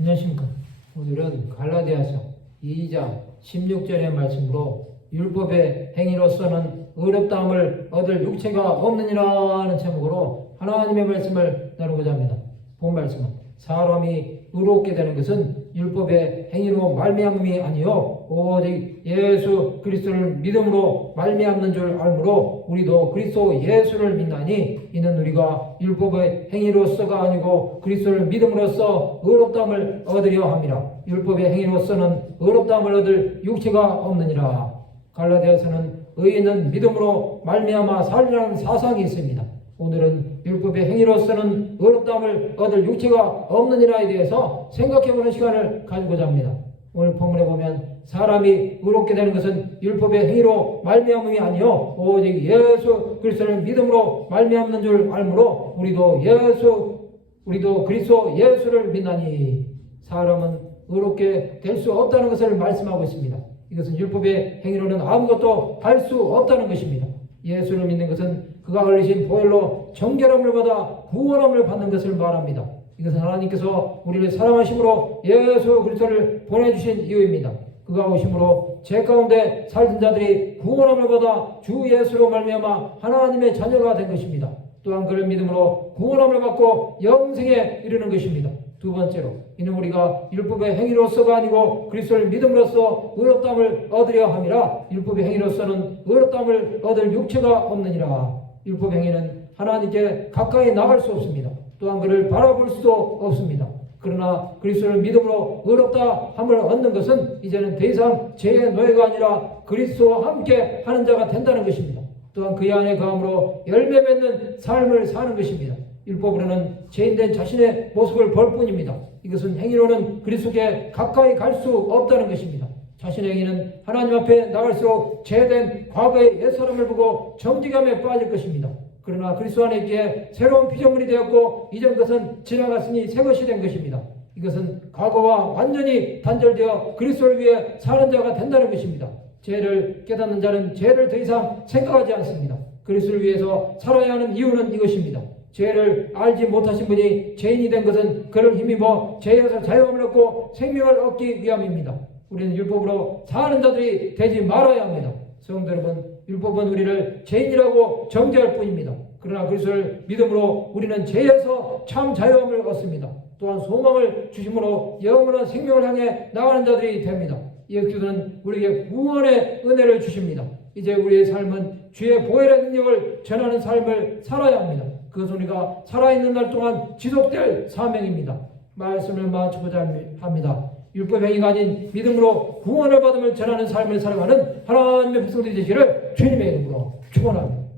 안녕하십니까. 오늘은 갈라디아서 2장 16절의 말씀으로 율법의 행위로서는 어렵다함을 얻을 육체가 없느니라는 제목으로 하나님의 말씀을 나누고자 합니다. 본 말씀은 사람이 의롭게 되는 것은 율법의 행위로 말미암음이 아니요 오직 예수 그리스도를 믿음으로 말미암는 줄 알므로 우리도 그리스도 예수를 믿나니 이는 우리가 율법의 행위로서가 아니고 그리스도를 믿음으로써 의롭다함을 얻으려 함이라 율법의 행위로서는 의롭다함을 얻을 육체가 없느니라 갈라디아서는 의인은 믿음으로 말미암아 살리라는 사상이 있습니다. 오늘은 율법의 행위로서는 의롭다함을 얻을 육체가 없느니라에 대해서 생각해보는 시간을 가지고자 합니다. 오늘 본문에 보면 사람이 의롭게 되는 것은 율법의 행위로 말미암음이 아니요 오직 예수 그리스도를 믿음으로 말미암는 줄 알므로 우리도 예수 우리도 그리스도 예수를 믿나니 사람은 의롭게 될 수 없다는 것을 말씀하고 있습니다. 이것은 율법의 행위로는 아무것도 할 수 없다는 것입니다. 예수를 믿는 것은 그가 흘리신 보혈로 정결함을 받아 구원함을 받는 것을 말합니다. 이것은 하나님께서 우리를 사랑하심으로 예수 그리스도를 보내주신 이유입니다. 그가 오심으로 죄 가운데 살던 자들이 구원함을 받아 주 예수로 말미암아 하나님의 자녀가 된 것입니다. 또한 그를 믿음으로 구원함을 받고 영생에 이르는 것입니다. 두 번째로 이는 우리가 율법의 행위로서가 아니고 그리스도를 믿음으로써 의롭다함을 얻으려 함이라 율법의 행위로서는 의롭다함을 얻을 육체가 없느니라 율법 행위는 하나님께 가까이 나갈 수 없습니다. 또한 그를 바라볼 수도 없습니다. 그러나 그리스도를 믿음으로 의롭다 함을 얻는 것은 이제는 더 이상 죄의 노예가 아니라 그리스도와 함께 하는 자가 된다는 것입니다. 또한 그의 안에 거함으로 열매 맺는 삶을 사는 것입니다. 율법으로는 죄인된 자신의 모습을 볼 뿐입니다. 이것은 행위로는 그리스도께 가까이 갈 수 없다는 것입니다. 자신의 행위는 하나님 앞에 나갈수록 죄된 과거의 옛사람을 보고 정직함에 빠질 것입니다. 그러나 그리스도 안에 있기에 새로운 피조물이 되었고 이전 것은 지나갔으니 새 것이 된 것입니다. 이것은 과거와 완전히 단절되어 그리스도를 위해 사는 자가 된다는 것입니다. 죄를 깨닫는 자는 죄를 더 이상 생각하지 않습니다. 그리스도를 위해서 살아야 하는 이유는 이것입니다. 죄를 알지 못하신 분이 죄인이 된 것은 그를 힘입어 죄에서 자유함을 얻고 생명을 얻기 위함입니다. 우리는 율법으로 사는 자들이 되지 말아야 합니다. 성도 여러분, 율법은 우리를 죄인이라고 정죄할 뿐입니다. 그러나 그리스도를 믿음으로 우리는 죄에서 참 자유함을 얻습니다. 또한 소망을 주심으로 영원한 생명을 향해 나가는 자들이 됩니다. 예수는 우리에게 구원의 은혜를 주십니다. 이제 우리의 삶은 주의 보혈의 능력을 전하는 삶을 살아야 합니다. 그것은 우리가 살아있는 날 동안 지속될 사명입니다. 말씀을 마치고자 합니다. 율법 행위가 아닌 믿음으로 구원을 받음을 전하는 삶을 살아가는 하나님의 백성들이 되시기를 주님의 이름으로 축원합니다.